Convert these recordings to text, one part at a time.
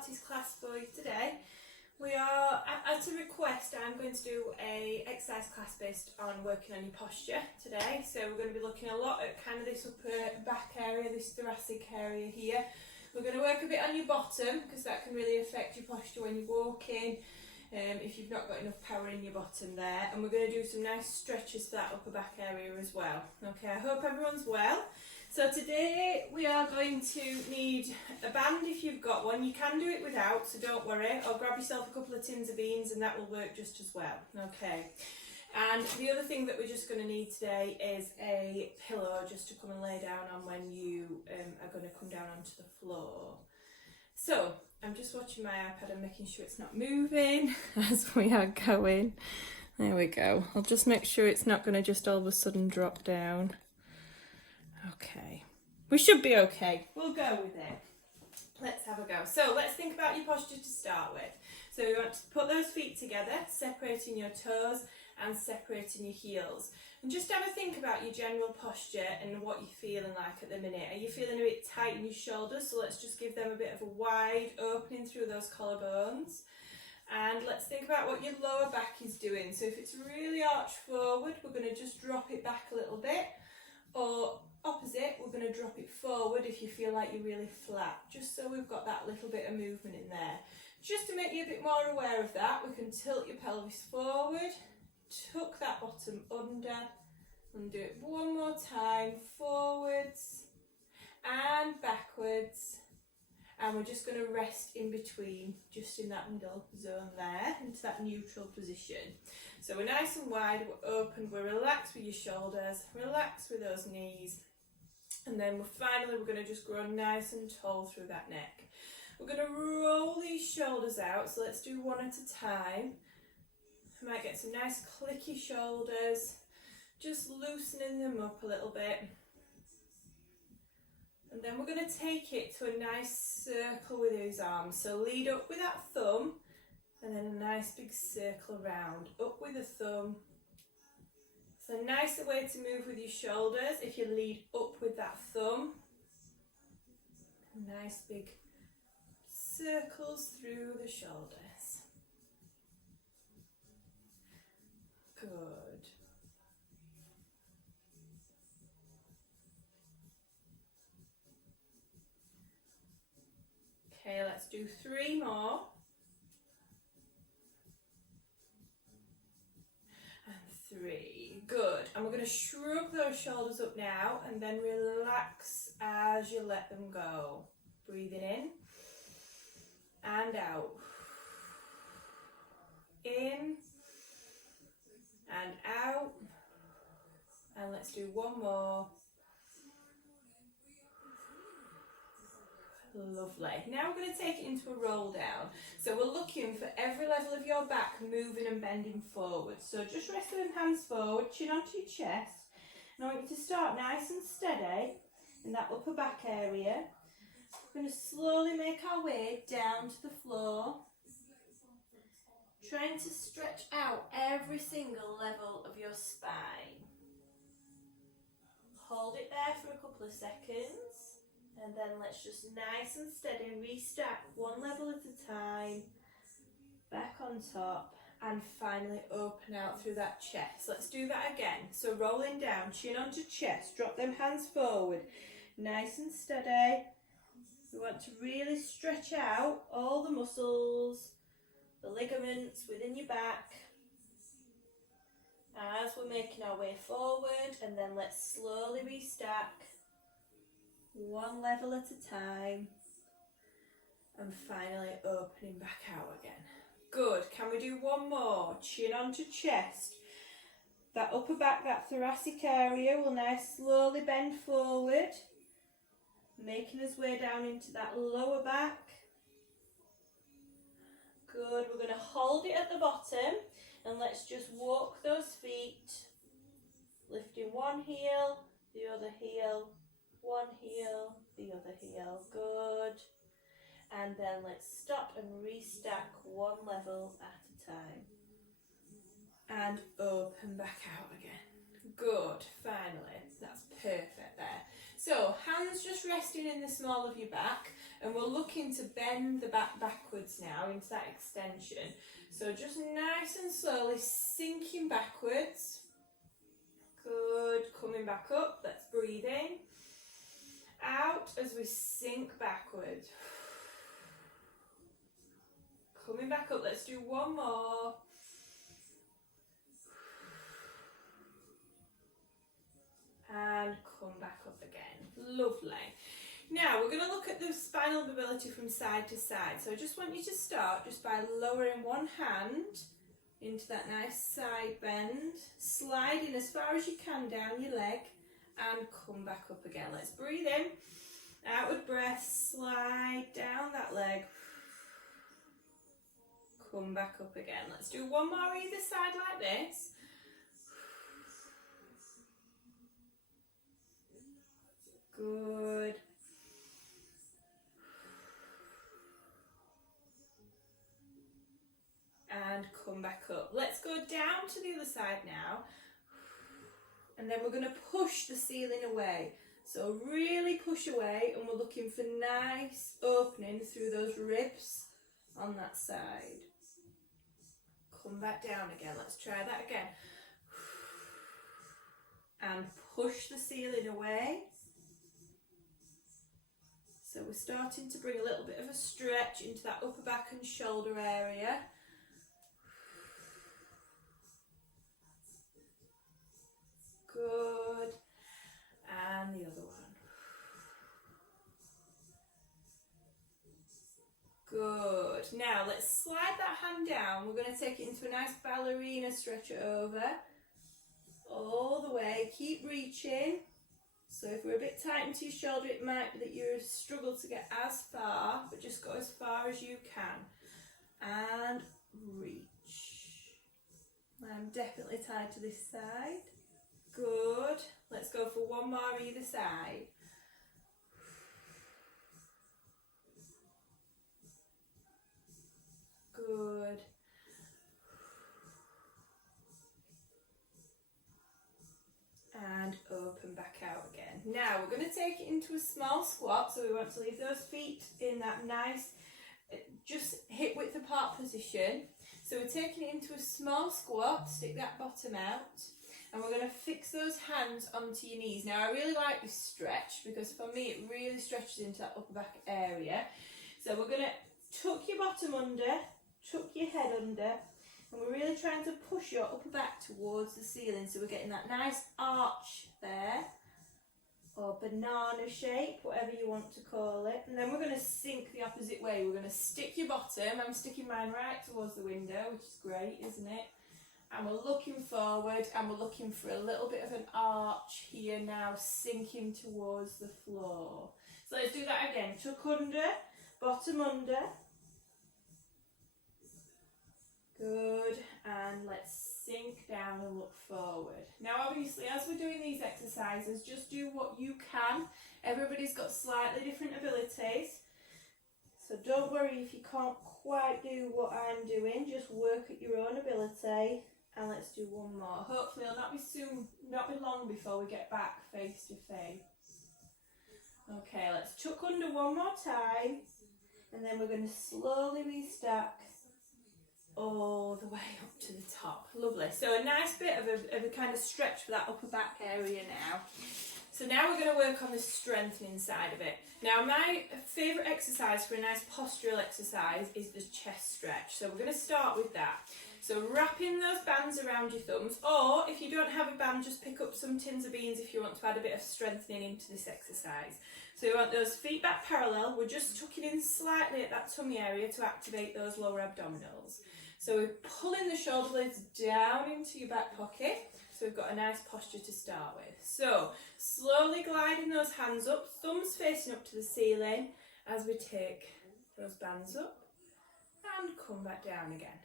Pilates class for you today. We are, at a request, I'm going to do a exercise class based on working on your posture today. So we're going to be looking a lot at kind of this upper back area, this thoracic area here. We're going to work a bit on your bottom because that can really affect your posture when you're walking, if you've not got enough power in your bottom there. And we're going to do some nice stretches for that upper back area as well. Okay, I hope everyone's well. So today we are going to need a band if you've got one. You can do it without, so don't worry, or grab yourself a couple of tins of beans and that will work just as well. Okay. And the other thing that we're just going to need today is a pillow just to come and lay down on when you are going to come down onto the floor. So I'm just watching my iPad and making sure it's not moving as we are going. There we go. I'll just make sure it's not going to just all of a sudden drop down. Okay. We should be okay. We'll go with it. Let's have a go. So let's think about your posture to start with. So we want to put those feet together, separating your toes and separating your heels. And just have a think about your general posture and what you're feeling like at the minute. Are you feeling a bit tight in your shoulders? So let's just give them a bit of a wide opening through those collarbones. And let's think about what your lower back is doing. So if it's really arched forward, we're going to just drop it back a little bit. Or opposite, we're going to drop it forward if you feel like you're really flat, just so we've got that little bit of movement in there. Just to make you a bit more aware of that, we can tilt your pelvis forward, tuck that bottom under, and do it one more time, forwards and backwards. And we're just going to rest in between, just in that middle zone there, into that neutral position. So we're nice and wide, we're open, we're relaxed with your shoulders, relaxed with those knees. And then we're going to just grow nice and tall through that neck. We're going to roll these shoulders out, so let's do one at a time. We might get some nice clicky shoulders, just loosening them up a little bit. And then we're going to take it to a nice circle with those arms. So lead up with that thumb, and then a nice big circle around. Up with the thumb. So a nicer way to move with your shoulders if you lead up with that thumb. Nice big circles through the shoulders. Good. Okay, let's do 3 more. And 3. Good. And we're going to shrug those shoulders up now and then relax as you let them go. Breathing in and out. In and out. And let's do one more. Lovely. Now we're going to take it into a roll down. So we're looking for every level of your back moving and bending forward. So just rest them hands forward, chin onto your chest. And I want you to start nice and steady in that upper back area. We're going to slowly make our way down to the floor, trying to stretch out every single level of your spine. Hold it there for a couple of seconds. And then let's just nice and steady restack one level at a time, back on top, and finally open out through that chest. Let's do that again. So rolling down, chin onto chest, drop them hands forward, nice and steady. We want to really stretch out all the muscles, the ligaments within your back as we're making our way forward, and then let's slowly restack. One level at a time, and finally opening back out again. Good. Can we do one more? Chin onto chest. That upper back, that thoracic area will now slowly bend forward, making us way down into that lower back. Good. We're going to hold it at the bottom, and let's just walk those feet, lifting one heel, the other heel, one heel, the other heel. Good. And then let's stop and restack one level at a time. And open back out again. Good. Finally. That's perfect there. So hands just resting in the small of your back, and we're looking to bend the back backwards now into that extension. So just nice and slowly sinking backwards. Good, coming back up, let's breathe in. Out as we sink backwards. Coming back up, let's do one more. And come back up again. Lovely. Now we're going to look at the spinal mobility from side to side. So I just want you to start just by lowering one hand into that nice side bend, sliding as far as you can down your leg, and come back up again. Let's breathe in, outward breath, slide down that leg, come back up again. Let's do one more either side like this. Good. And come back up. Let's go down to the other side now. And then we're going to push the ceiling away. So really push away, and we're looking for nice opening through those ribs on that side. Come back down again. Let's try that again. And push the ceiling away. So we're starting to bring a little bit of a stretch into that upper back and shoulder area. Good. And the other one. Good. Now let's slide that hand down. We're going to take it into a nice ballerina, stretch it over. All the way. Keep reaching. So if we're a bit tight into your shoulder, it might be that you struggle to get as far, but just go as far as you can. And reach. I'm definitely tied to this side. Good. Let's go for one more either side. Good. And open back out again. Now we're going to take it into a small squat, so we want to leave those feet in that nice, just hip width apart position. So we're taking it into a small squat, stick that bottom out, and we're going to fix those hands onto your knees. Now I really like this stretch because for me it really stretches into that upper back area. So we're going to tuck your bottom under, tuck your head under, and we're really trying to push your upper back towards the ceiling, so we're getting that nice arch there, or banana shape, whatever you want to call it. And then we're going to sink the opposite way. We're going to stick your bottom. I'm sticking mine right towards the window, which is great, isn't it? And we're looking forward, and we're looking for a little bit of an arch here now, sinking towards the floor. So let's do that again. Tuck under, bottom under. Good, and let's sink down and look forward. Now obviously as we're doing these exercises, just do what you can. Everybody's got slightly different abilities, so don't worry if you can't quite do what I'm doing. Just work at your own ability, and let's do one more. Hopefully it'll not be long before we get back face to face. Okay, let's tuck under one more time, and then we're going to slowly restack all the way up to the top. Lovely. So a nice bit of a kind of stretch for that upper back area now. So now we're going to work on the strengthening side of it. Now my favourite exercise for a nice postural exercise is the chest stretch. So we're going to start with that. So wrapping those bands around your thumbs, or if you don't have a band, just pick up some tins of beans if you want to add a bit of strengthening into this exercise. So you want those feet back parallel. We're just tucking in slightly at that tummy area to activate those lower abdominals. So we're pulling the shoulder blades down into your back pocket, so we've got a nice posture to start with. So slowly gliding those hands up, thumbs facing up to the ceiling as we take those bands up and come back down again.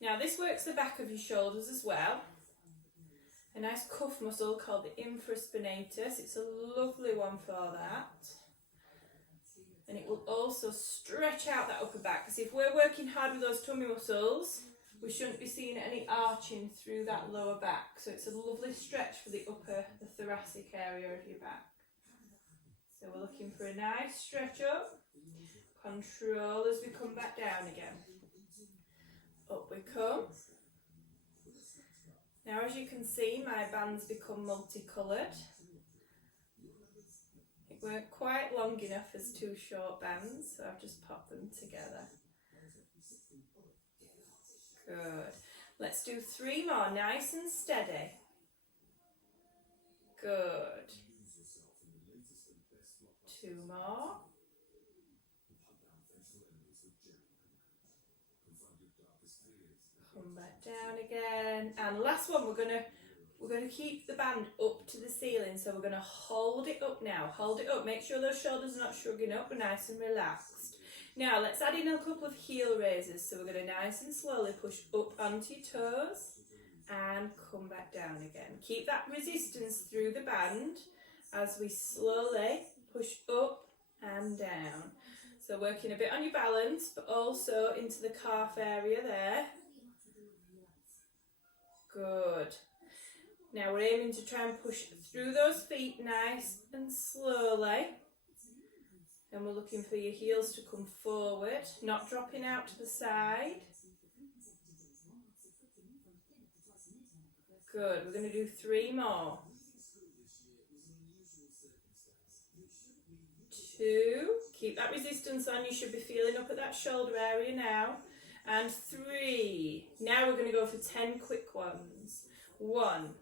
Now this works the back of your shoulders as well. A nice cuff muscle called the infraspinatus. It's a lovely one for that. And it will also stretch out that upper back, because if we're working hard with those tummy muscles, we shouldn't be seeing any arching through that lower back. So it's a lovely stretch for the thoracic area of your back. So we're looking for a nice stretch up. Control as we come back down again. Up we come. Now as you can see, my bands become multicoloured. It weren't quite long enough as two short bands, so I've just popped them together. Good. Let's do 3 more, nice and steady. Good. 2 more. Come back down again. And last one, we're gonna keep the band up to the ceiling, so we're gonna hold it up now. Hold it up. Make sure those shoulders are not shrugging up. We're nice and relaxed. Now let's add in a couple of heel raises. So we're gonna nice and slowly push up onto your toes and come back down again. Keep that resistance through the band as we slowly push up and down. So working a bit on your balance, but also into the calf area there. Good. Now we're aiming to try and push through those feet nice and slowly. And we're looking for your heels to come forward, not dropping out to the side. Good. We're going to do 3 more. 2. Keep that resistance on. You should be feeling up at that shoulder area now. And 3. Now we're going to go for 10 quick ones. 1,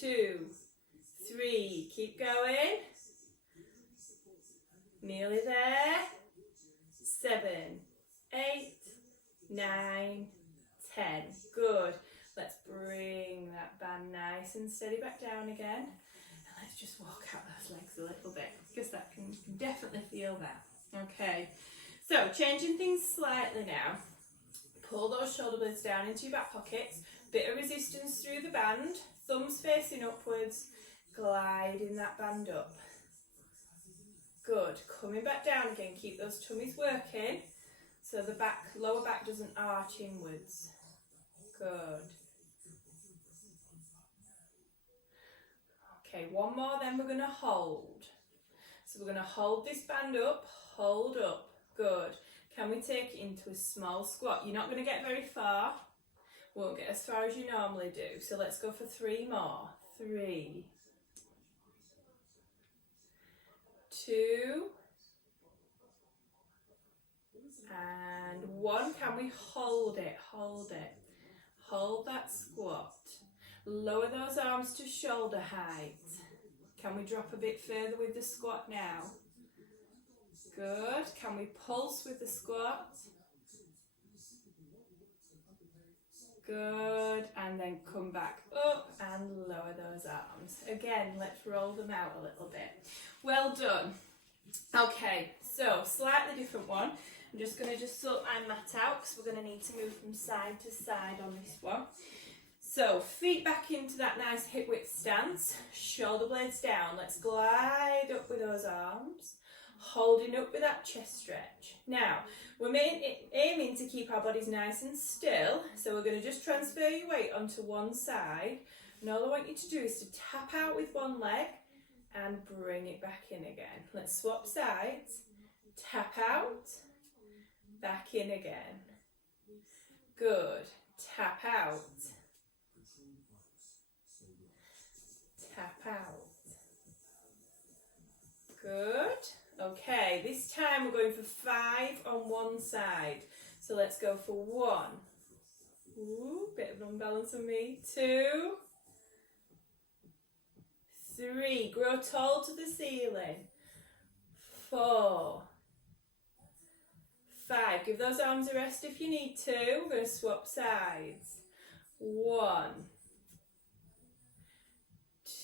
2, 3. Keep going. Nearly there. 7, 8, 9, 10. Good. Let's bring that band nice and steady back down again. And let's just walk out those legs a little bit, because that can definitely feel that. Okay. So changing things slightly now. Pull those shoulder blades down into your back pockets. Bit of resistance through the band. Thumbs facing upwards. Gliding that band up. Good. Coming back down again. Keep those tummies working so the lower back doesn't arch inwards. Good. Okay, 1 more, then we're going to hold. So we're going to hold this band up, hold up. Good. Can we take it into a small squat? You're not going to get very far. Won't get as far as you normally do. So let's go for 3 more. 3, 2, and 1. Can we hold it? Hold it. Hold that squat. Lower those arms to shoulder height. Can we drop a bit further with the squat now? Good. Can we pulse with the squat? Good. And then come back up and lower those arms. Again, let's roll them out a little bit. Well done. Okay, so slightly different one. I'm just going to sort my mat out because we're going to need to move from side to side on this one. So feet back into that nice hip width stance, shoulder blades down. Let's glide up with those arms, holding up with that chest stretch. Now, we're aiming to keep our bodies nice and still, so we're going to just transfer your weight onto one side. And all I want you to do is to tap out with one leg and bring it back in again. Let's swap sides. Tap out, back in again. Good. Tap out. Tap out. Good. Okay, this time we're going for 5 on one side. So let's go for 1. Ooh, bit of unbalance on me. 2, 3. Grow tall to the ceiling. 4, 5. Give those arms a rest if you need to. We're going to swap sides. 1,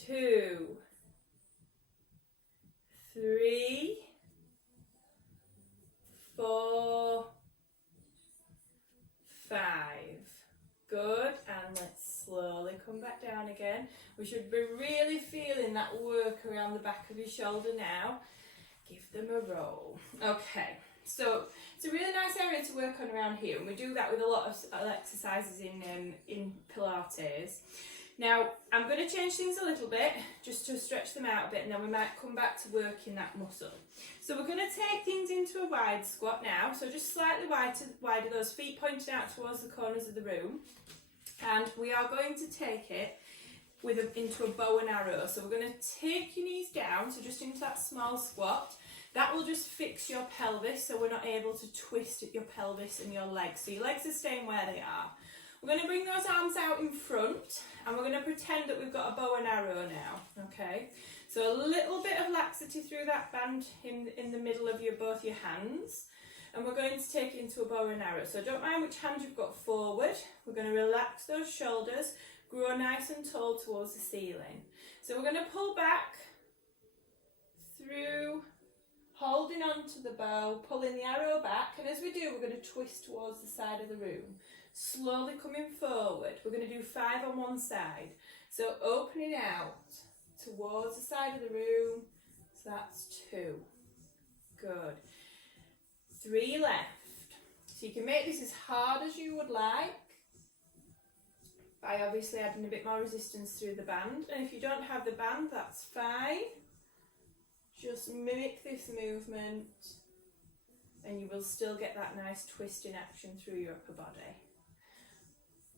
2, 3, 4, 5. Good. And let's slowly come back down again. We should be really feeling that work around the back of your shoulder now. Give them a roll. Okay. So it's a really nice area to work on around here, and we do that with a lot of exercises in Pilates. Now, I'm going to change things a little bit, just to stretch them out a bit, and then we might come back to working that muscle. So we're going to take things into a wide squat now, so just slightly wider, those feet pointing out towards the corners of the room. And we are going to take it into a bow and arrow. So we're going to take your knees down, so just into that small squat. That will just fix your pelvis, so we're not able to twist at your pelvis and your legs. So your legs are staying where they are. We're going to bring those arms out in front, and we're going to pretend that we've got a bow and arrow now, okay? So a little bit of laxity through that band in the middle of both your hands, and we're going to take it into a bow and arrow. So don't mind which hand you've got forward. We're going to relax those shoulders, grow nice and tall towards the ceiling. So we're going to pull back through, holding on to the bow, pulling the arrow back, and as we do, we're going to twist towards the side of the room. Slowly coming forward. We're going to do 5 on one side. So opening out towards the side of the room. So that's 2. Good. 3 left. So you can make this as hard as you would like by obviously adding a bit more resistance through the band. And if you don't have the band, that's fine. Just mimic this movement and you will still get that nice twisting action through your upper body.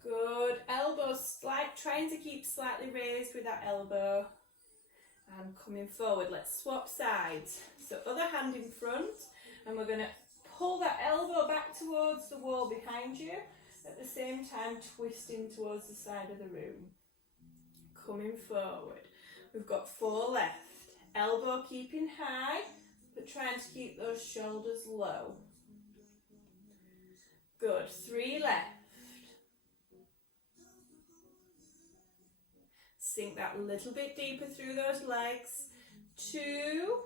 Good. Elbows trying to keep slightly raised with that elbow and coming forward. Let's swap sides. So other hand in front, and we're going to pull that elbow back towards the wall behind you, at the same time twisting towards the side of the room. Coming forward. We've got 4 left. Elbow keeping high, but trying to keep those shoulders low. Good. 3 left. Sink that a little bit deeper through those legs. 2.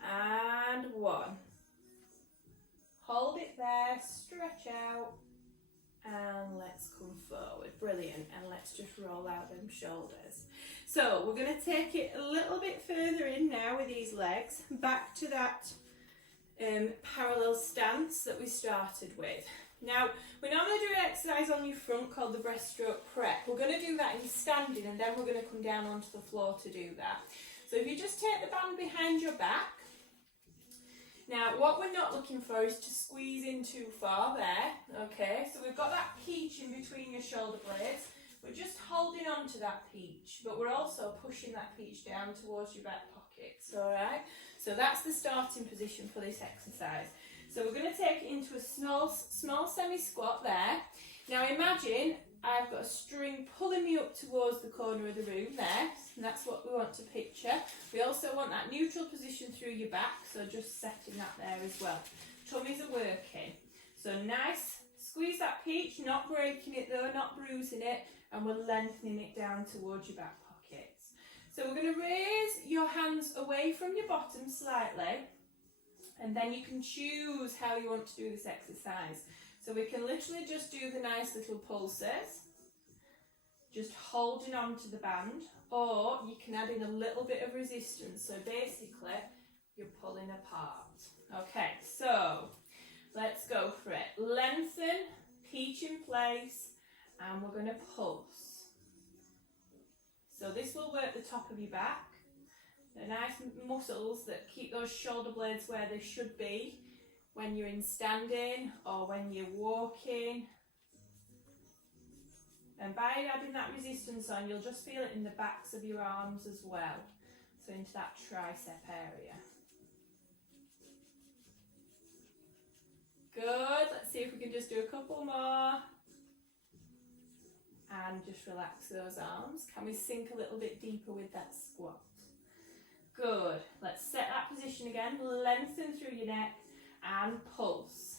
And 1. Hold it there, stretch out, and let's come forward. Brilliant. And let's just roll out them shoulders. So we're going to take it a little bit further in now with these legs, back to that parallel stance that we started with. Now, we normally do an exercise on your front called the breaststroke prep. We're going to do that in standing, and then we're going to come down onto the floor to do that. So if you just take the band behind your back. Now, what we're not looking for is to squeeze in too far there, okay? So we've got that peach in between your shoulder blades. We're just holding on to that peach, but we're also pushing that peach down towards your back pockets, all right? So that's the starting position for this exercise. So we're going to take it into a small semi-squat there. Now imagine I've got a string pulling me up towards the corner of the room there, and that's what we want to picture. We also want that neutral position through your back, so just setting that there as well. Tummies are working. So nice, squeeze that peach, not breaking it though, not bruising it, and we're lengthening it down towards your back pockets. So we're going to raise your hands away from your bottom slightly, and then you can choose how you want to do this exercise. So we can literally just do the nice little pulses, just holding on to the band, or you can add in a little bit of resistance. So basically, you're pulling apart. Okay, so let's go for it. Lengthen, peach in place, and we're going to pulse. So this will work the top of your back. The nice muscles that keep those shoulder blades where they should be when you're in standing or when you're walking. And by adding that resistance on, you'll just feel it in the backs of your arms as well. So into that tricep area. Good. Let's see if we can just do a couple more. And just relax those arms. Can we sink a little bit deeper with that squat? Good. Let's set that position again. Lengthen through your neck and pulse.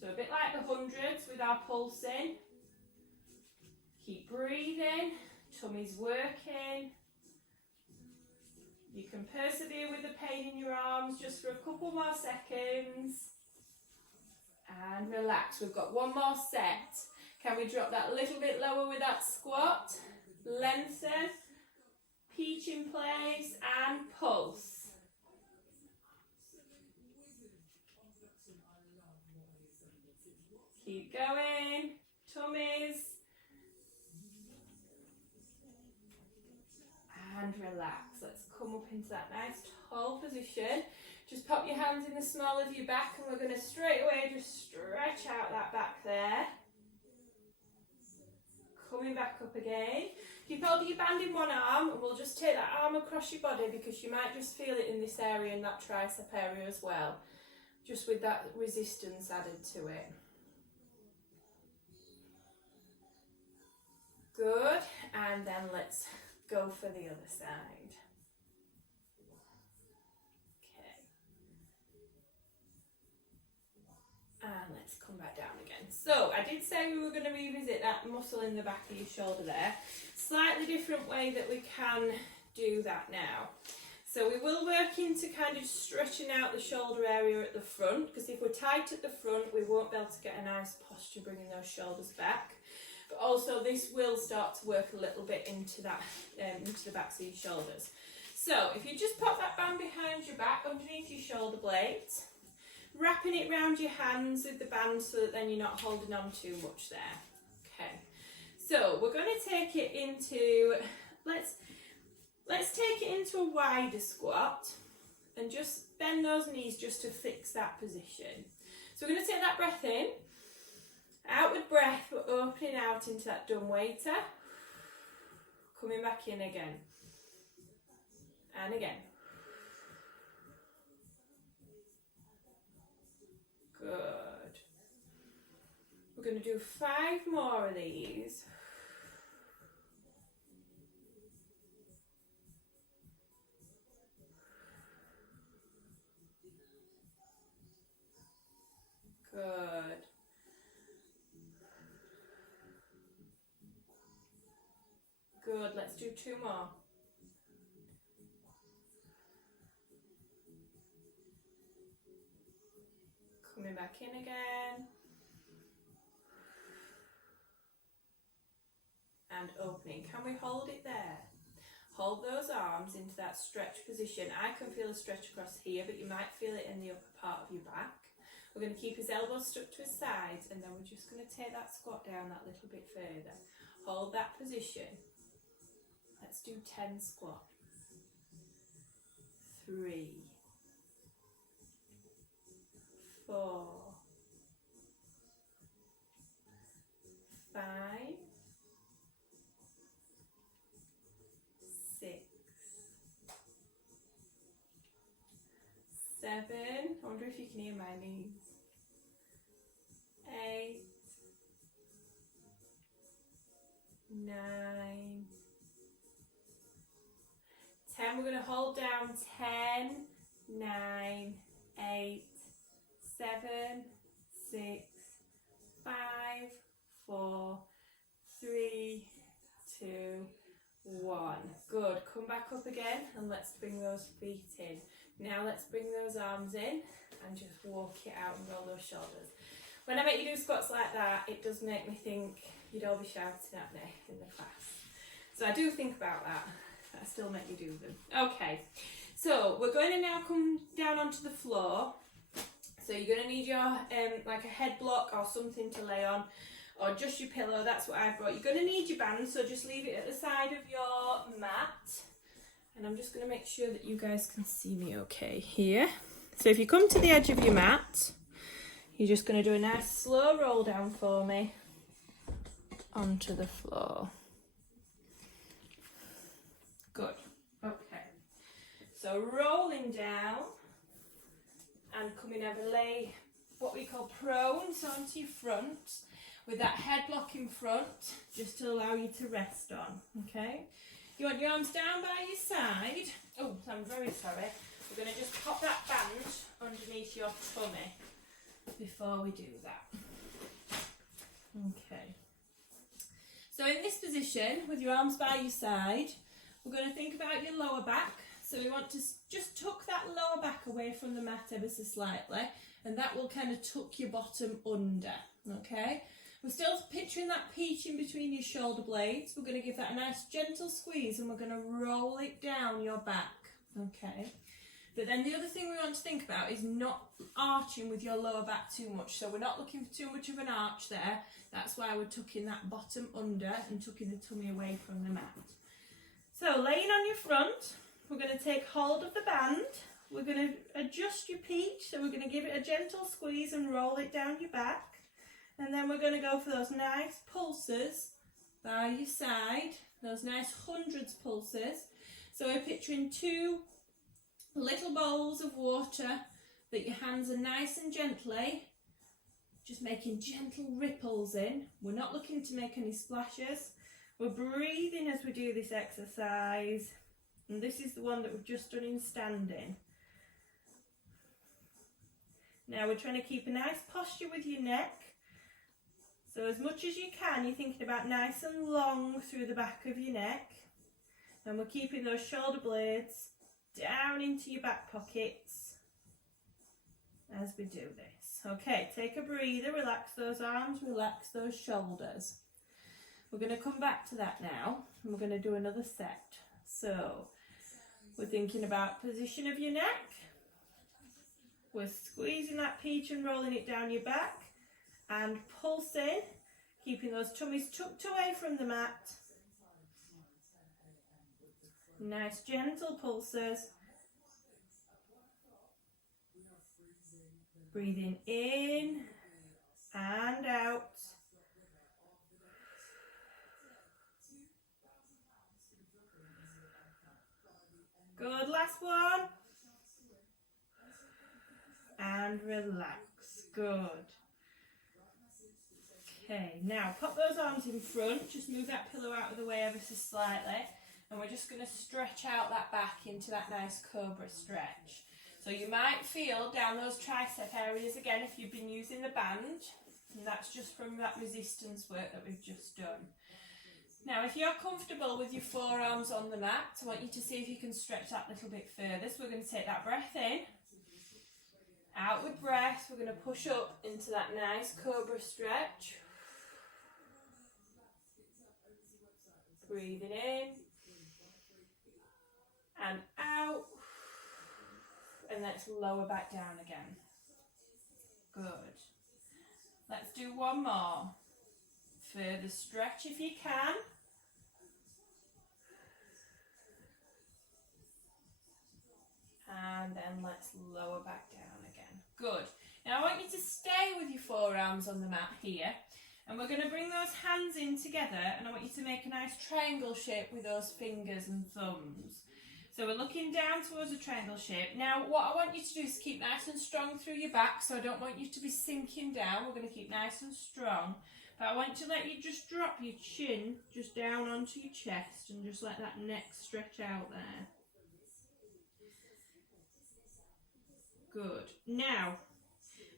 So a bit like the hundreds with our pulsing. Keep breathing. Tummy's working. You can persevere with the pain in your arms just for a couple more seconds. And relax. We've got one more set. Can we drop that a little bit lower with that squat? Lengthen. Peach in place and pulse. Keep going. Tummies. And relax. Let's come up into that nice tall position. Just pop your hands in the small of your back and we're going to straight away just stretch out that back there. Coming back up again. Keep hold of your band in one arm and we'll just take that arm across your body because you might just feel it in this area and that tricep area as well. Just with that resistance added to it. Good. And then let's go for the other side. Okay. And let's come back down again. So I did say we were going to revisit that muscle in the back of your shoulder there. Slightly different way that we can do that now. So we will work into kind of stretching out the shoulder area at the front, because if we're tight at the front we won't be able to get a nice posture bringing those shoulders back. But also this will start to work a little bit into that, into the backs of your shoulders. So if you just pop that band behind your back underneath your shoulder blades, wrapping it around your hands with the band so that then you're not holding on too much there. Okay, so we're going to take it into, let's take it into a wider squat and just bend those knees just to fix that position. So we're going to take that breath in. Outward breath, we're opening out into that dumb waiter. Coming back in again. And again. Good. We're going to do 5 more of these. Good. Good, let's do 2 more. Coming back in again. And opening. Can we hold it there? Hold those arms into that stretch position. I can feel a stretch across here, but you might feel it in the upper part of your back. We're going to keep his elbows stuck to his sides, and then we're just going to take that squat down that little bit further. Hold that position. Let's do 10 squats. 3, 4, 5, 6, 7. I wonder if you can hear my knees. 8, 9, 10. We're going to hold down 10, 9, 8, 7, 6, 5, 4, 3, 2, 1. Good. Come back up again and let's bring those feet in. Now let's bring those arms in and just walk it out and roll those shoulders. When I make you do squats like that, it does make me think you'd all be shouting at me in the class. So I do think about that. I still make you do them. Okay, so we're going to now come down onto the floor. So you're going to need your like a head block or something to lay on, or just your pillow. That's what I've brought. You're going to need your band, so just leave it at the side of your mat. And I'm just going to make sure that you guys can see me okay here. So if you come to the edge of your mat, you're just going to do a nice slow roll down for me onto the floor. Good. Okay. So rolling down and coming over, lay what we call prone, so onto your front with that head block in front, just to allow you to rest on. Okay. You want your arms down by your side. Oh, I'm very sorry. We're going to just pop that band underneath your tummy before we do that. Okay. So in this position, with your arms by your side, we're going to think about your lower back. So we want to just tuck that lower back away from the mat ever so slightly, and that will kind of tuck your bottom under. Okay. We're still picturing that peach in between your shoulder blades. We're going to give that a nice gentle squeeze and we're going to roll it down your back. Okay. But then the other thing we want to think about is not arching with your lower back too much. So we're not looking for too much of an arch there. That's why we're tucking that bottom under and tucking the tummy away from the mat. So laying on your front, we're going to take hold of the band. We're going to adjust your peach. So we're going to give it a gentle squeeze and roll it down your back. And then we're going to go for those nice pulses by your side. Those nice hundreds pulses. So we're picturing 2 little bowls of water that your hands are nice and gently, just making gentle ripples in. We're not looking to make any splashes. We're breathing as we do this exercise. And this is the one that we've just done in standing. Now we're trying to keep a nice posture with your neck. So as much as you can, you're thinking about nice and long through the back of your neck. And we're keeping those shoulder blades down into your back pockets as we do this. Okay, take a breather, relax those arms, relax those shoulders. We're going to come back to that now, and we're going to do another set. So, we're thinking about position of your neck. We're squeezing that peach and rolling it down your back, and pulsing, keeping those tummies tucked away from the mat. Nice gentle pulses. Breathing in and out. Good, last one. And relax. Good. Okay, now pop those arms in front. Just move that pillow out of the way ever so slightly. And we're just going to stretch out that back into that nice cobra stretch. So you might feel down those tricep areas again if you've been using the band. And that's just from that resistance work that we've just done. Now if you're comfortable with your forearms on the mat, I want you to see if you can stretch that a little bit further. So we're going to take that breath in. Out with breath. We're going to push up into that nice cobra stretch. Breathing in. And out, and let's lower back down again. Good. Let's do one more. Further stretch if you can. And then let's lower back down again. Good. Now I want you to stay with your forearms on the mat here. And we're going to bring those hands in together, and I want you to make a nice triangle shape with those fingers and thumbs. So we're looking down towards a triangle shape. Now what I want you to do is keep nice and strong through your back, so I don't want you to be sinking down. We're going to keep nice and strong. But I want to let you just drop your chin just down onto your chest and just let that neck stretch out there. Good. Now,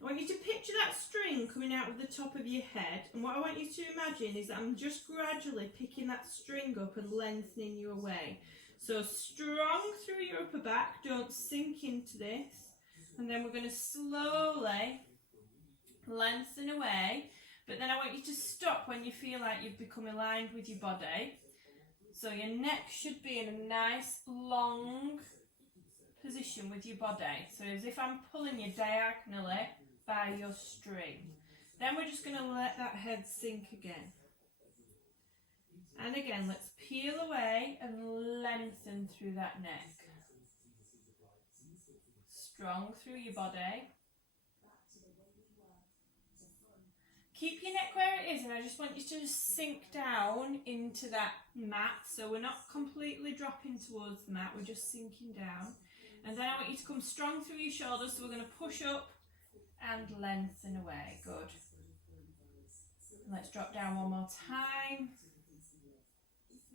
I want you to picture that string coming out of the top of your head, and what I want you to imagine is that I'm just gradually picking that string up and lengthening you away. So strong through your upper back, don't sink into this, and then we're going to slowly lengthen away, but then I want you to stop when you feel like you've become aligned with your body. So your neck should be in a nice long position with your body, so as if I'm pulling you diagonally by your string. Then we're just going to let that head sink again. And again, let's peel away and lengthen through that neck. Strong through your body. Keep your neck where it is, and I just want you to just sink down into that mat. So we're not completely dropping towards the mat, we're just sinking down. And then I want you to come strong through your shoulders, so we're going to push up and lengthen away. Good. And let's drop down one more time.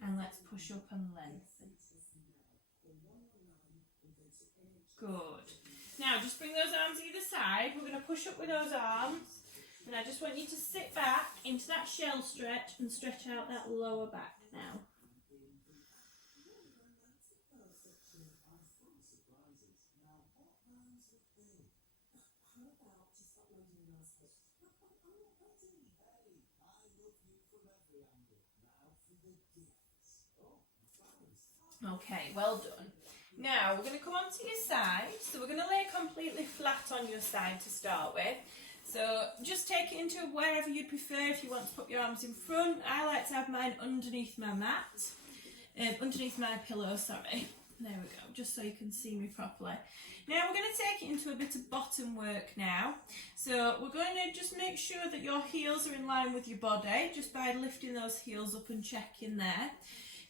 And let's push up and lengthen. Good. Now just bring those arms either side. We're going to push up with those arms. And I just want you to sit back into that shell stretch and stretch out that lower back now. Okay, well done. Now we're going to come onto your side, so we're going to lay completely flat on your side to start with. So just take it into wherever you prefer. If you want to put your arms in front, I like to have mine underneath my mat, underneath my pillow, sorry. There we go, just so you can see me properly. Now we're going to take it into a bit of bottom work now. So we're going to just make sure that your heels are in line with your body, just by lifting those heels up and checking there.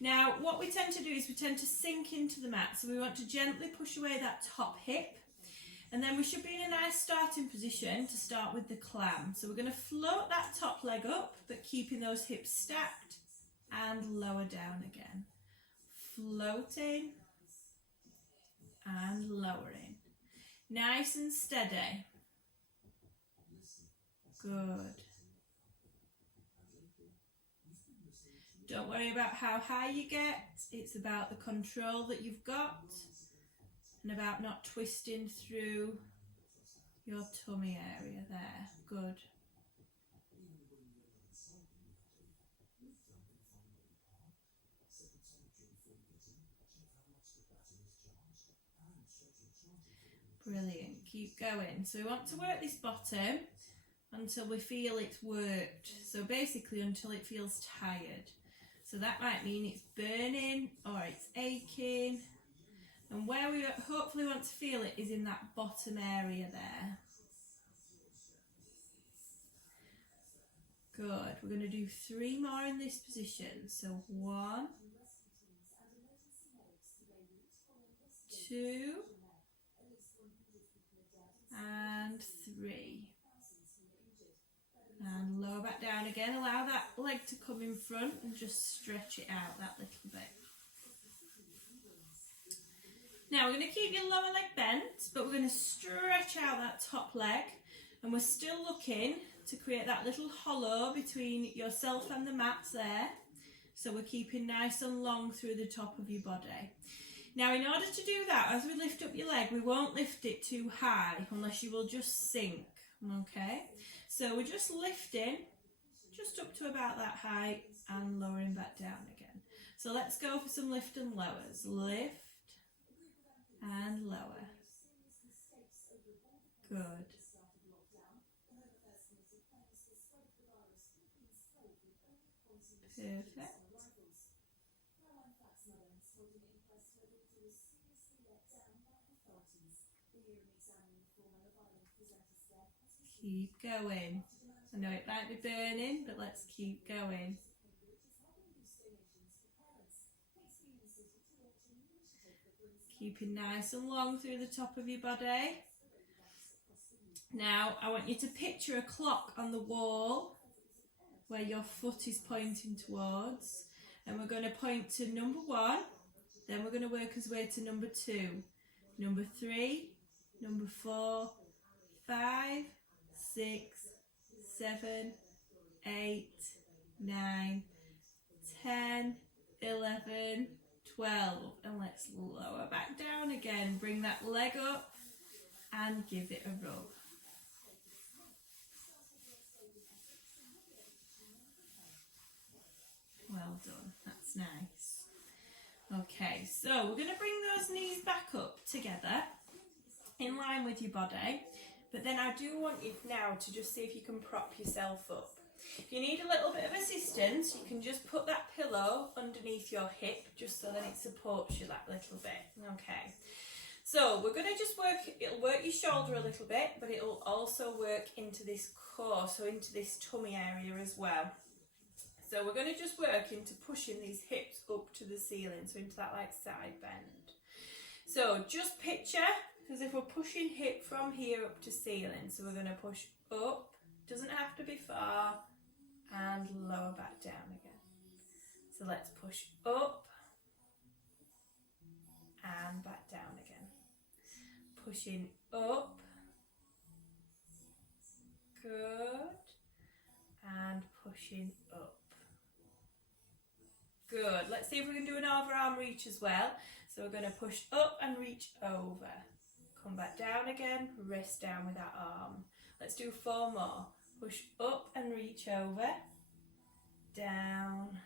Now what we tend to do is we tend to sink into the mat, so we want to gently push away that top hip, and then we should be in a nice starting position to start with the clam. So we're going to float that top leg up, but keeping those hips stacked, and lower down again. Floating and lowering. Nice and steady. Good. Don't worry about how high you get, it's about the control that you've got and about not twisting through your tummy area there. Good. Brilliant, keep going. So we want to work this bottom until we feel it's worked. So basically until it feels tired. So that might mean it's burning or it's aching. And where we hopefully want to feel it is in that bottom area there. Good. We're going to do 3 more in this position. So 1, 2, and 3. And lower back down again. Allow that leg to come in front and just stretch it out that little bit. Now we're going to keep your lower leg bent, but we're going to stretch out that top leg, and we're still looking to create that little hollow between yourself and the mats there. So we're keeping nice and long through the top of your body. Now in order to do that, as we lift up your leg, we won't lift it too high unless you will just sink, okay? So we're just lifting just up to about that height and lowering back down again. So let's go for some lift and lowers. Lift and lower. Good. Perfect. Keep going. I know it might be burning, but let's keep going. Keeping nice and long through the top of your body. Now, I want you to picture a clock on the wall where your foot is pointing towards. And we're going to point to number 1. Then we're going to work our way to number 2. Number 3. Number 4. 5. 6, 7, 8, 9, 10, 11, 12. And let's lower back down again. Bring that leg up and give it a rub. Well done, that's nice. Okay, so we're going to bring those knees back up together in line with your body. But then I do want you now to just see if you can prop yourself up. If you need a little bit of assistance, you can just put that pillow underneath your hip just so that it supports you that little bit. Okay. So we're going to just it'll work your shoulder a little bit, but it'll also work into this core, so into this tummy area as well. So we're going to just work into pushing these hips up to the ceiling, so into that like side bend. So just picture as if we're pushing hip from here up to ceiling. So we're going to push up, doesn't have to be far, and lower back down again. So let's push up and back down again. Pushing up, good, and pushing up. Good. Let's see if we can do an overarm reach as well. So we're going to push up and reach over. Come back down again, wrist down with that arm. Let's do 4 more. Push up and reach over. Down.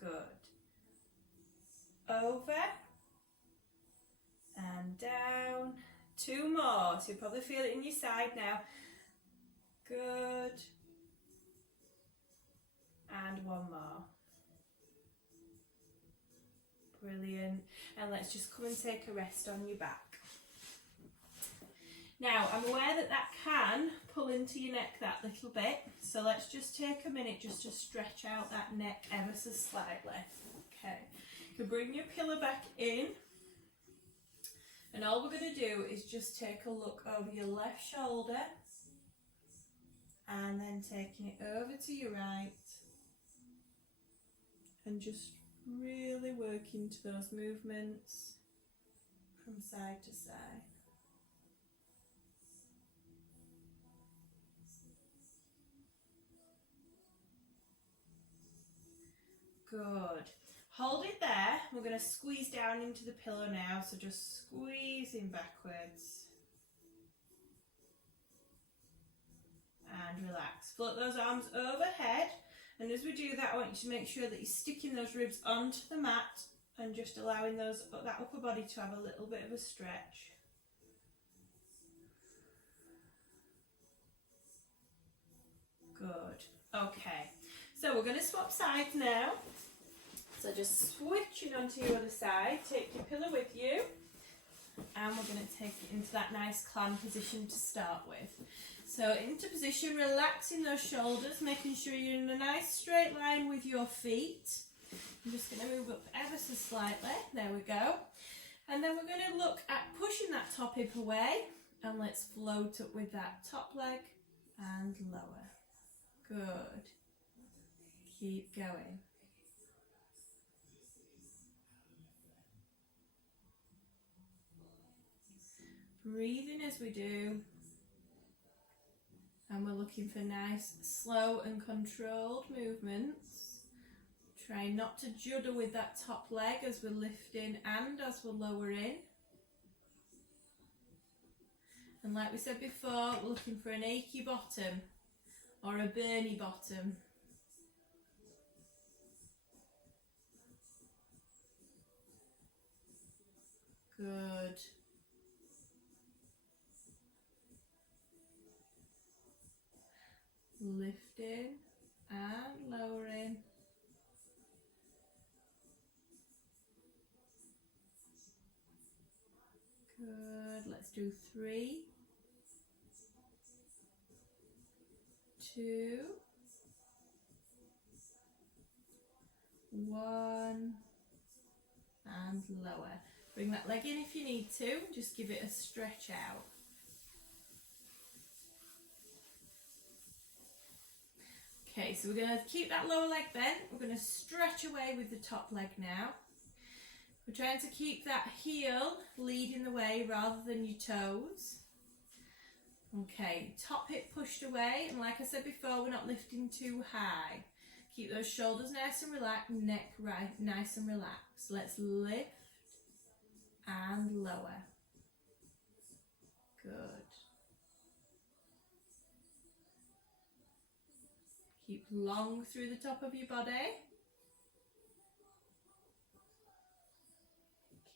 Good. Over. 2 more, so you probably feel it in your side now. Good. And 1 more. Brilliant. And let's just come and take a rest on your back. Now, I'm aware that that can pull into your neck that little bit, so let's just take a minute just to stretch out that neck ever so slightly. Okay, you can bring your pillow back in, and all we're going to do is just take a look over your left shoulder, and then taking it over to your right, and just really work into those movements from side to side. Good. Hold it there. We're going to squeeze down into the pillow now, so just squeezing backwards. And relax. Float those arms overhead, and as we do that, I want you to make sure that you're sticking those ribs onto the mat and just allowing that upper body to have a little bit of a stretch. Good. Okay, so we're going to swap sides now. So just switching onto your other side, take your pillow with you, and we're going to take it into that nice clam position to start with. So into position, relaxing those shoulders, making sure you're in a nice straight line with your feet. I'm just going to move up ever so slightly, there we go. And then we're going to look at pushing that top hip away, and let's float up with that top leg and lower. Good. Keep going. Breathing as we do, and we're looking for nice, slow and controlled movements. Try not to judder with that top leg as we're lifting and as we're lowering. And like we said before, we're looking for an achy bottom or a burny bottom. Good. Lifting and lowering. Good. Let's do 3, 2, 1, and lower. Bring that leg in if you need to. Just give it a stretch out. Okay, so we're going to keep that lower leg bent. We're going to stretch away with the top leg now. We're trying to keep that heel leading the way rather than your toes. Okay, top hip pushed away, and like I said before, we're not lifting too high. Keep those shoulders nice and relaxed, neck right, nice and relaxed. Let's lift and lower. Good. Keep long through the top of your body.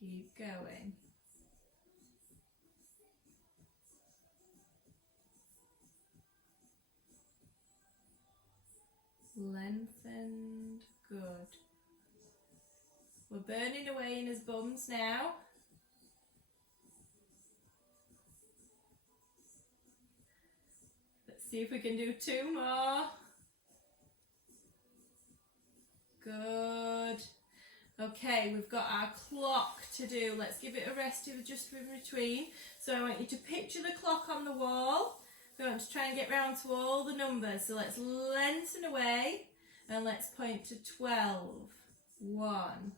Keep going. Lengthened. Good. We're burning away in his bums now. Let's see if we can do 2 more. Good. Okay, we've got our clock to do. Let's give it a rest just in between. So I want you to picture the clock on the wall. We want to try and get round to all the numbers. So let's lengthen away and let's point to 12. 1,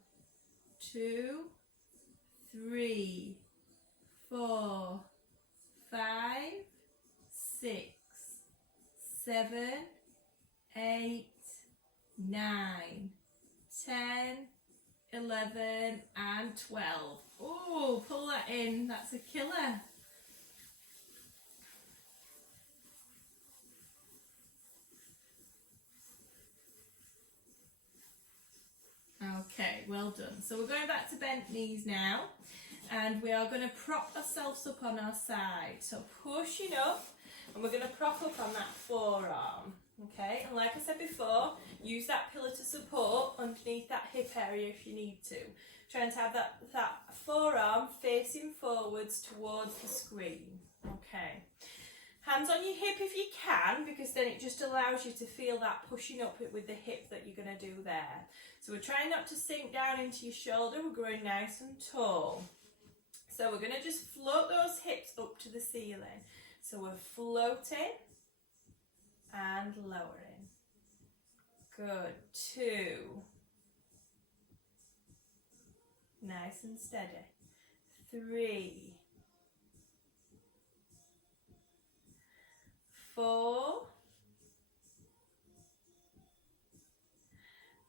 2, 3, 4, 5, 6, 7, 8, 9, 10, 11 and 12. Oh, pull that in, that's a killer. Okay, well done. So we're going back to bent knees now. And we are going to prop ourselves up on our side. So pushing up, and we're going to prop up on that forearm. Okay, and like I said before, use that pillar to support underneath that hip area if you need to. Trying to have that forearm facing forwards towards the screen. Okay. Hands on your hip if you can, because then it just allows you to feel that pushing up with the hip that you're going to do there. So we're trying not to sink down into your shoulder. We're growing nice and tall. So we're going to just float those hips up to the ceiling. So we're floating and lowering. Good. 2. Nice and steady. 3. 4.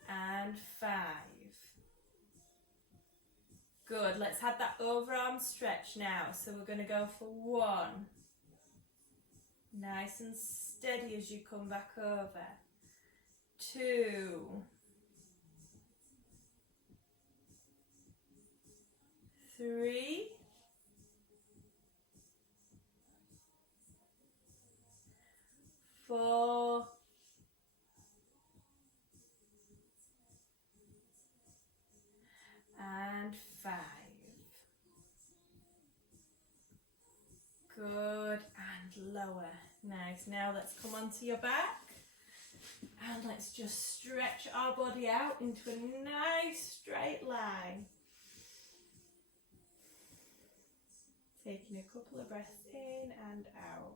And 5. Good. Let's have that overarm stretch now. So we're going to go for 1. Nice and steady as you come back over. 2. 3. 4. And 5. Good, and lower. Nice. Now let's come onto your back and let's just stretch our body out into a nice straight line. Taking a couple of breaths in and out.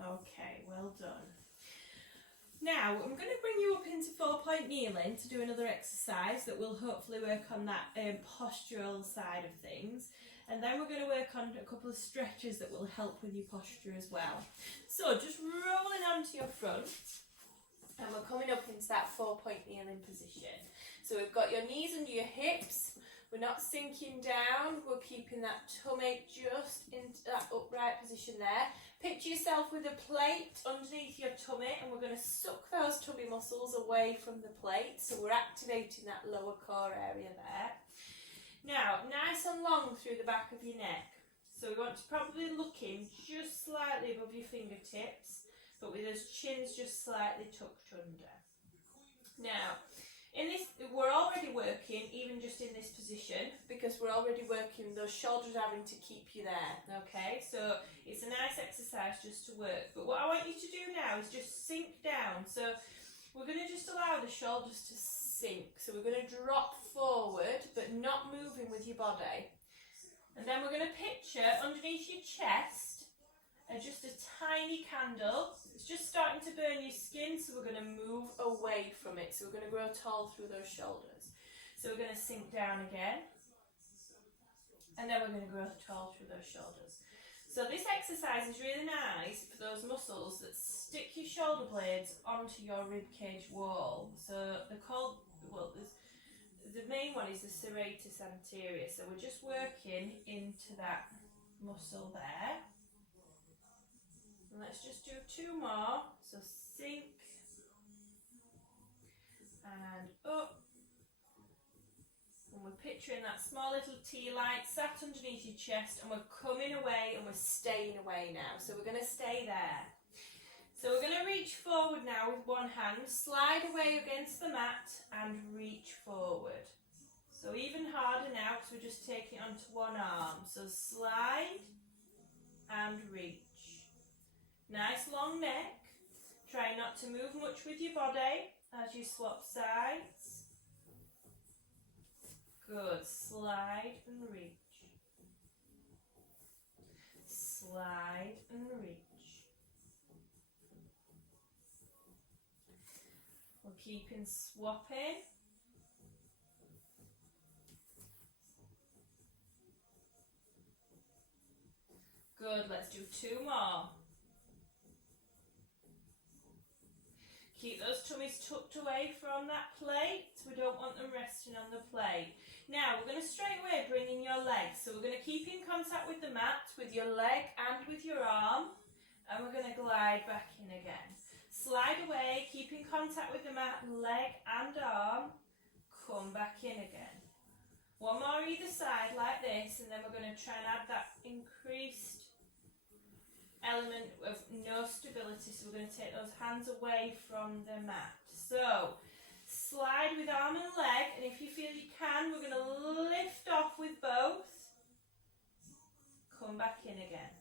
Okay, well done. Now I'm going to bring you up into 4-point kneeling to do another exercise that will hopefully work on that postural side of things, and then we're going to work on a couple of stretches that will help with your posture as well. So just rolling onto your front, and we're coming up into that 4-point kneeling position. So we've got your knees under your hips. We're not sinking down, we're keeping that tummy just into that upright position there. Picture yourself with a plate underneath your tummy, and we're going to suck those tummy muscles away from the plate, so we're activating that lower core area there. Now, nice and long through the back of your neck. So we want to probably look in just slightly above your fingertips, but with those chins just slightly tucked under. Now, in this, we're already working, even just in this position, because we're already working those shoulders having to keep you there, okay? So it's a nice exercise just to work. But what I want you to do now is just sink down. So we're going to just allow the shoulders to sink. So we're going to drop forward, but not moving with your body. And then we're going to picture underneath your chest just a tiny candle. It's just starting to burn your skin, so we're going to move away from it. So we're going to grow tall through those shoulders. So we're going to sink down again, and then we're going to grow tall through those shoulders. So this exercise is really nice for those muscles that stick your shoulder blades onto your rib cage wall. So they're called, well, the main one is the serratus anterior. So we're just working into that muscle there. And let's just do 2 more. So sink and up. And we're picturing that small little tea light sat underneath your chest, and we're coming away and we're staying away now. So we're going to stay there. So we're going to reach forward now with one hand, slide away against the mat and reach forward. So even harder now because we're just taking it onto one arm. So slide and reach. Nice long neck. Try not to move much with your body as you swap sides. Good. Slide and reach. Slide and reach. We're keeping swapping. Good. Let's do 2 more. Keep those tummies tucked away from that plate. We don't want them resting on the plate. Now we're going to straight away bring in your legs. So we're going to keep in contact with the mat, with your leg and with your arm. and we're going to glide back in again. Slide away, keep in contact with the mat, leg and arm, come back in again. One more either side like this, and then we're going to try and add that increased element of no stability, so we're going to take those hands away from the mat. So slide with arm and leg, and if you feel you can, we're going to lift off with both, come back in again,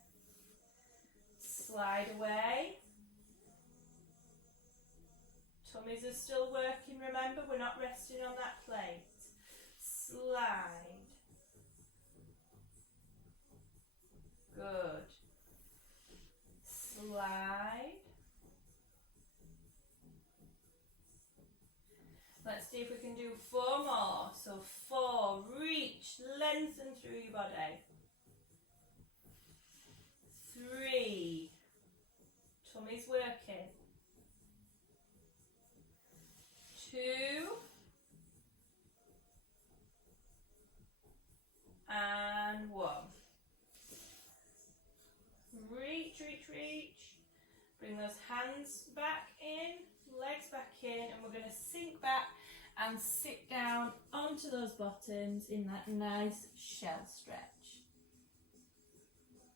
slide away. Tummies are still working, remember, we're not resting on that plate. Slide. Good. Slide. Let's see if we can do 4 more. So 4, reach, lengthen through your body. 3, tummy's working. 2, and 1. Reach, reach, reach. Bring those hands back in, legs back in, and we're going to sink back and sit down onto those bottoms in that nice shell stretch.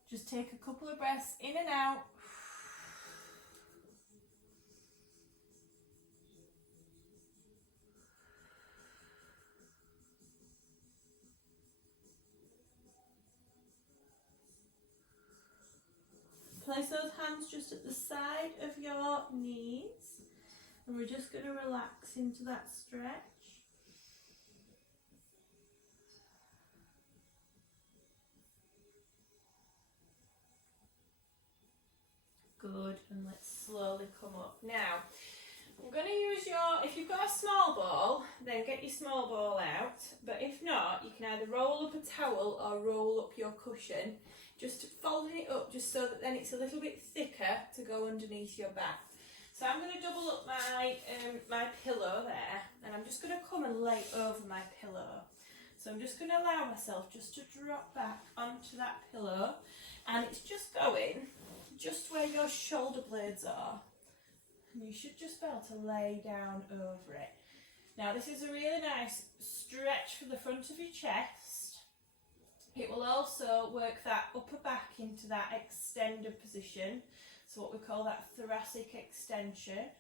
Just take a couple of breaths in and out. Place those hands just at the side of your knees, and we're just going to relax into that stretch. Good, and let's slowly come up. Now, I'm going to use if you've got a small ball, then get your small ball out, but if not, you can either roll up a towel or roll up your cushion, just folding it up just so that then it's a little bit thicker to go underneath your back. So I'm going to double up my pillow there, and I'm just going to come and lay over my pillow. So I'm just going to allow myself just to drop back onto that pillow, and it's just going just where your shoulder blades are. And you should just be able to lay down over it. Now this is a really nice stretch for the front of your chest. It will also work that upper back into that extended position, so what we call that thoracic extension.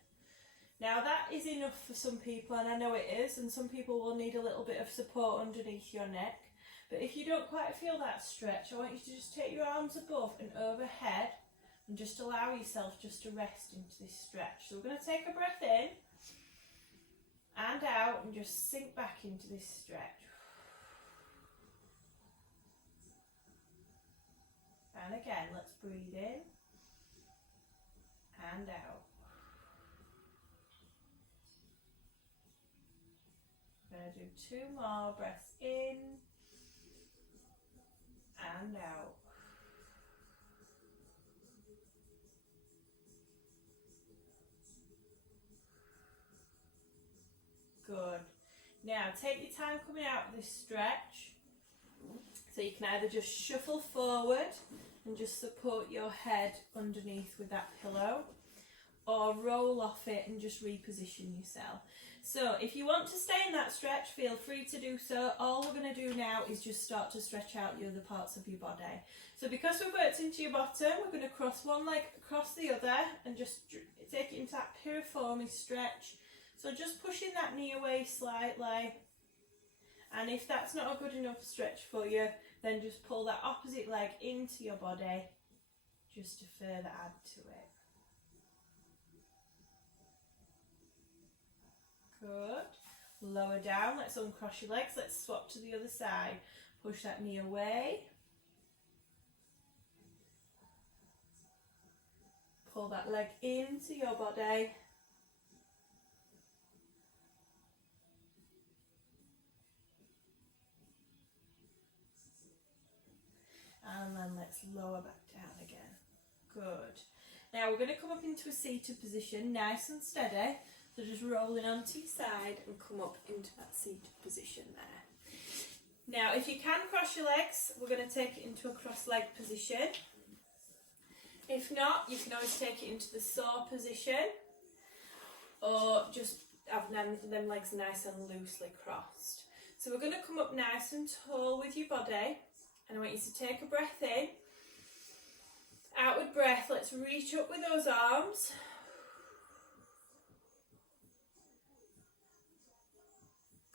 Now that is enough for some people, and I know it is, and some people will need a little bit of support underneath your neck. But if you don't quite feel that stretch, I want you to just take your arms above and overhead and just allow yourself just to rest into this stretch. So we're going to take a breath in and out and just sink back into this stretch. And again, let's breathe in and out. We're going to do 2 more breaths in and out. Good. Now take your time coming out of this stretch. So you can either just shuffle forward and just support your head underneath with that pillow, or roll off it and just reposition yourself. So if you want to stay in that stretch, feel free to do so. All we're going to do now is just start to stretch out the other parts of your body. So because we've worked into your bottom, we're going to cross one leg across the other and just take it into that piriformis stretch. So just pushing that knee away slightly, and if that's not a good enough stretch for you, then just pull that opposite leg into your body just to further add to it. Good. Lower down, let's uncross your legs, let's swap to the other side. Push that knee away. Pull that leg into your body. And then let's lower back down again. Good. Now we're going to come up into a seated position, nice and steady. So just rolling onto your side and come up into that seated position there. Now if you can cross your legs, we're going to take it into a cross leg position. If not, you can always take it into the saw position, or just have them legs nice and loosely crossed. So we're going to come up nice and tall with your body, and I want you to take a breath in, outward breath. Let's reach up with those arms.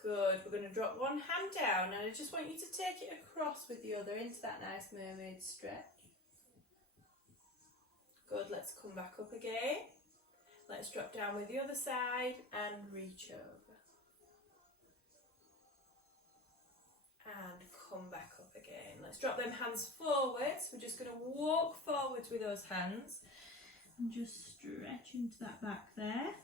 Good. We're going to drop one hand down, and I just want you to take it across with the other into that nice mermaid stretch. Good. Let's come back up again. Let's drop down with the other side and reach over. And come back up again. Let's drop them hands forwards. We're just going to walk forwards with those hands and just stretch into that back there.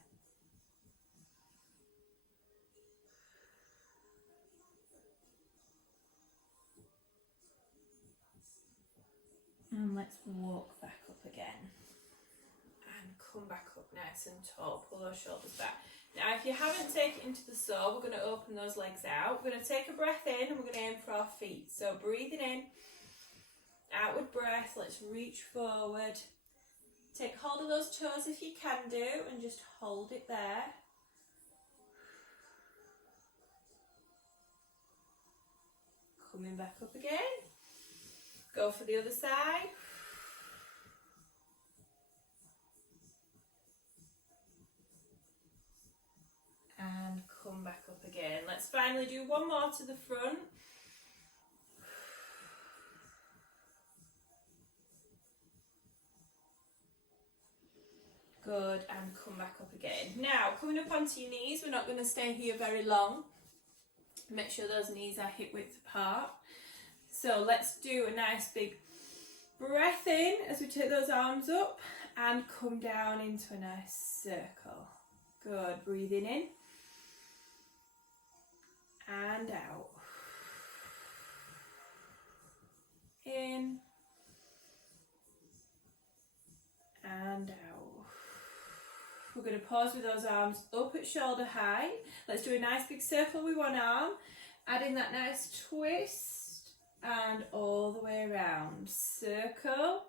And let's walk back up again. And come back up nice and tall. Pull those shoulders back. Now, if you haven't taken it into the saw, we're going to open those legs out. We're going to take a breath in, and we're going to aim for our feet. So breathing in, outward breath. Let's reach forward. Take hold of those toes if you can do, and just hold it there. Coming back up again. Go for the other side. And come back up again. Let's finally do one more to the front. Good, and come back up again. Now, coming up onto your knees, we're not going to stay here very long. Make sure those knees are hip width apart. So let's do a nice big breath in as we take those arms up and come down into a nice circle. Good, breathing in and out. In and out. We're going to pause with those arms up at shoulder height. Let's do a nice big circle with one arm, adding that nice twist. And all the way around. Circle,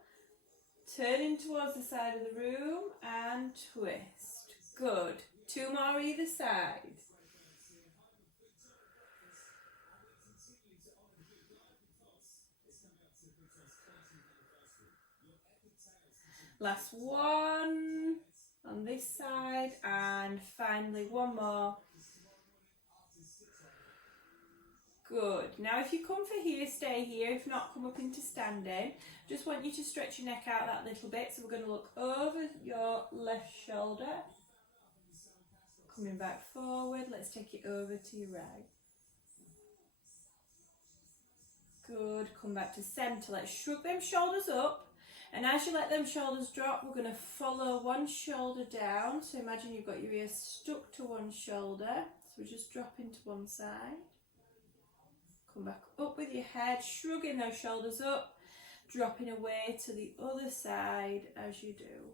turning towards the side of the room and twist. Good. Two more either side. Last one on this side, and finally one more. Good. Now if you come for here, stay here. If not, come up into standing. Just want you to stretch your neck out that little bit. So we're going to look over your left shoulder. Coming back forward. Let's take it over to your right. Good. Come back to centre. Let's shrug them shoulders up. And as you let them shoulders drop, we're going to follow one shoulder down. So imagine you've got your ear stuck to one shoulder. So we just drop into one side. Come back up with your head, shrugging those shoulders up, dropping away to the other side as you do.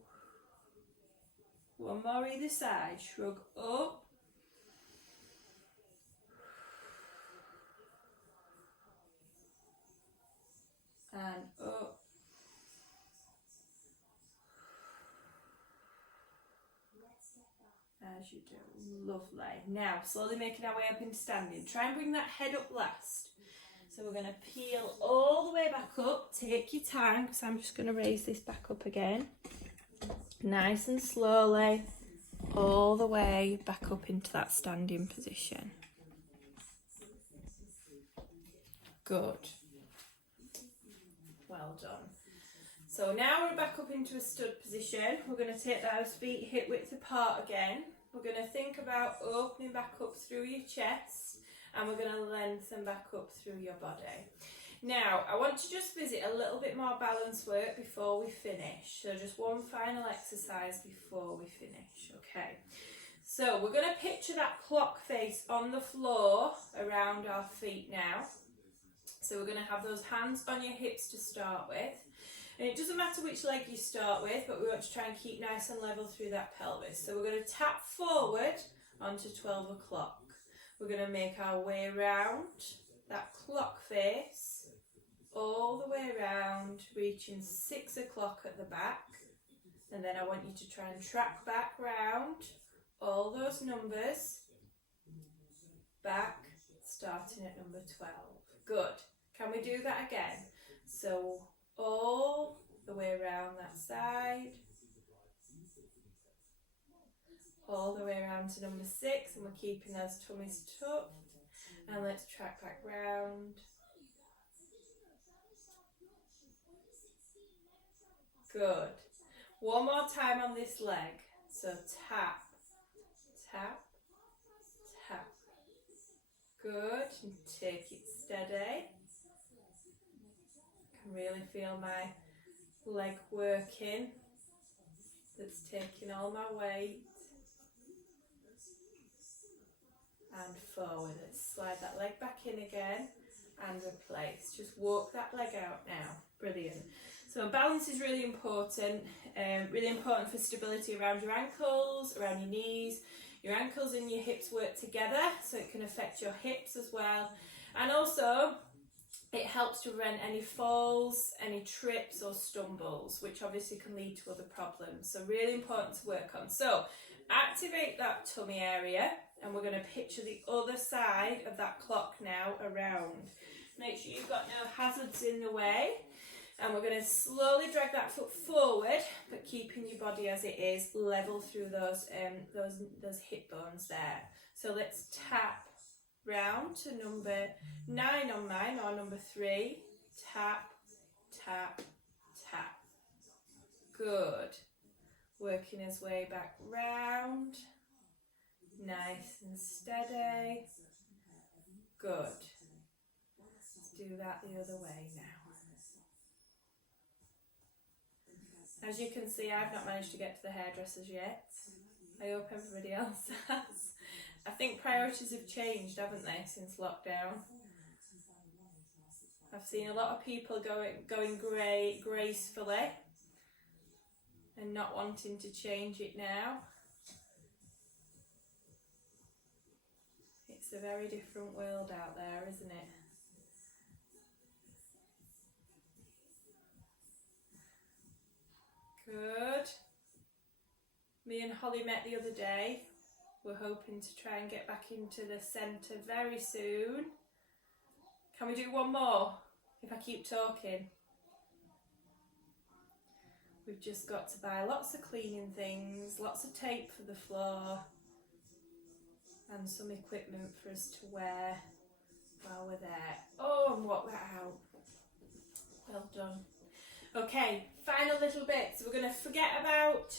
One more either side, shrug up. And up. As you do. Lovely. Now, slowly making our way up into standing. Try and bring that head up last. So we're going to peel all the way back up. Take your time, because I'm just going to raise this back up again. Nice and slowly, all the way back up into that standing position. Good. Well done. So now we're back up into a stud position. We're going to take those feet hip width apart again. We're going to think about opening back up through your chest, and we're going to lengthen back up through your body. Now, I want to just visit a little bit more balance work before we finish. So just one final exercise before we finish, okay? So we're going to picture that clock face on the floor around our feet now. So we're going to have those hands on your hips to start with. And it doesn't matter which leg you start with, but we want to try and keep nice and level through that pelvis. So we're going to tap forward onto 12 o'clock. We're going to make our way around that clock face all the way around, reaching 6 o'clock at the back. And then I want you to try and track back round all those numbers, back, starting at number 12. Good. Can we do that again? So all the way around that side, all the way around to number 6, and we're keeping those tummies tucked. And let's track back round. Good. One more time on this leg. So tap, tap, tap. Good. And take it steady. I can really feel my leg working. That's taking all my weight. And forward. Let's slide that leg back in again and replace. Just walk that leg out now. Brilliant. So balance is really important for stability around your ankles, around your knees. Your ankles and your hips work together, so it can affect your hips as well. And also, it helps to prevent any falls, any trips or stumbles, which obviously can lead to other problems. So really important to work on. So activate that tummy area, and we're going to picture the other side of that clock now around. Make sure you've got no hazards in the way. And we're going to slowly drag that foot forward, but keeping your body as it is, level through those hip bones there. So let's tap round to number 9 on mine, or number 3. Tap, tap, tap. Good. Working his way back round. Nice and steady. Good. Let's do that the other way now. As you can see, I've not managed to get to the hairdressers yet. I hope everybody else has. I think priorities have changed, haven't they, since lockdown? I've seen a lot of people going gracefully and not wanting to change it now. It's a very different world out there, isn't it? Good. Me and Holly met the other day. We're hoping to try and get back into the centre very soon. Can we do one more if I keep talking? We've just got to buy lots of cleaning things, lots of tape for the floor, and some equipment for us to wear while we're there. Oh, and walk that out. Well done. Okay, final little bit. So we're going to forget about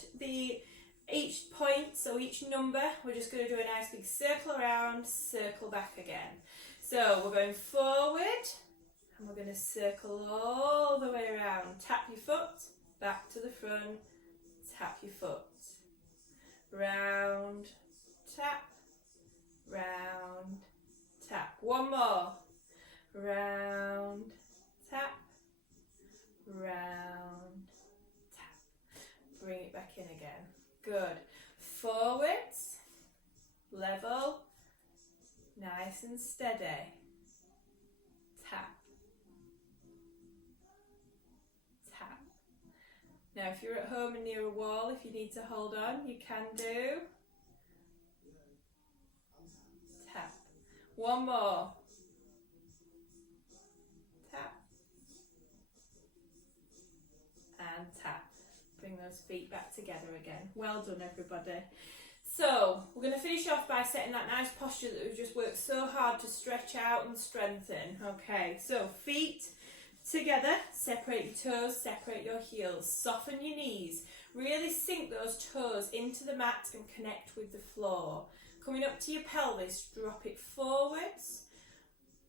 each point, so each number. We're just going to do a nice big circle around, circle back again. So we're going forward, and we're going to circle all the way around. Tap your foot, back to the front, tap your foot. Round, tap, round, tap. One more. Round, tap, round, tap. Bring it back in again. Good. Forwards, level, nice and steady. Tap, tap. Now if you're at home and near a wall, if you need to hold on, you can do. Tap. One more. Tap. And tap. Bring those feet back together again. Well done, everybody. So we're going to finish off by setting that nice posture that we've just worked so hard to stretch out and strengthen. Okay, so feet together, separate your toes, separate your heels, soften your knees, really sink those toes into the mat and connect with the floor. Coming up to your pelvis, drop it forwards,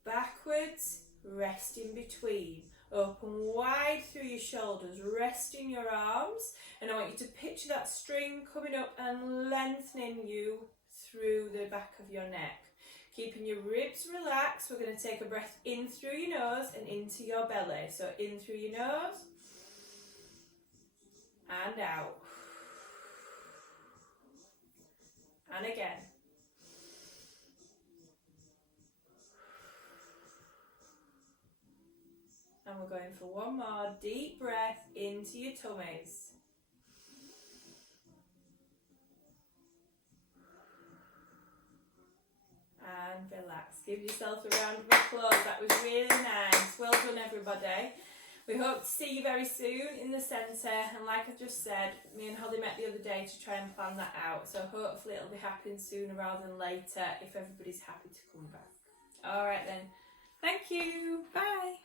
backwards, rest in between. Open wide through your shoulders, rest in your arms, and I want you to picture that string coming up and lengthening you through the back of your neck. Keeping your ribs relaxed, we're going to take a breath in through your nose and into your belly. So in through your nose and out. And again. And we're going for one more deep breath into your tummies. And relax. Give yourself a round of applause. That was really nice. Well done, everybody. We hope to see you very soon in the centre, and like I just said, me and Holly met the other day to try and plan that out, so hopefully it'll be happening sooner rather than later if everybody's happy to come back. Alright then, thank you, bye!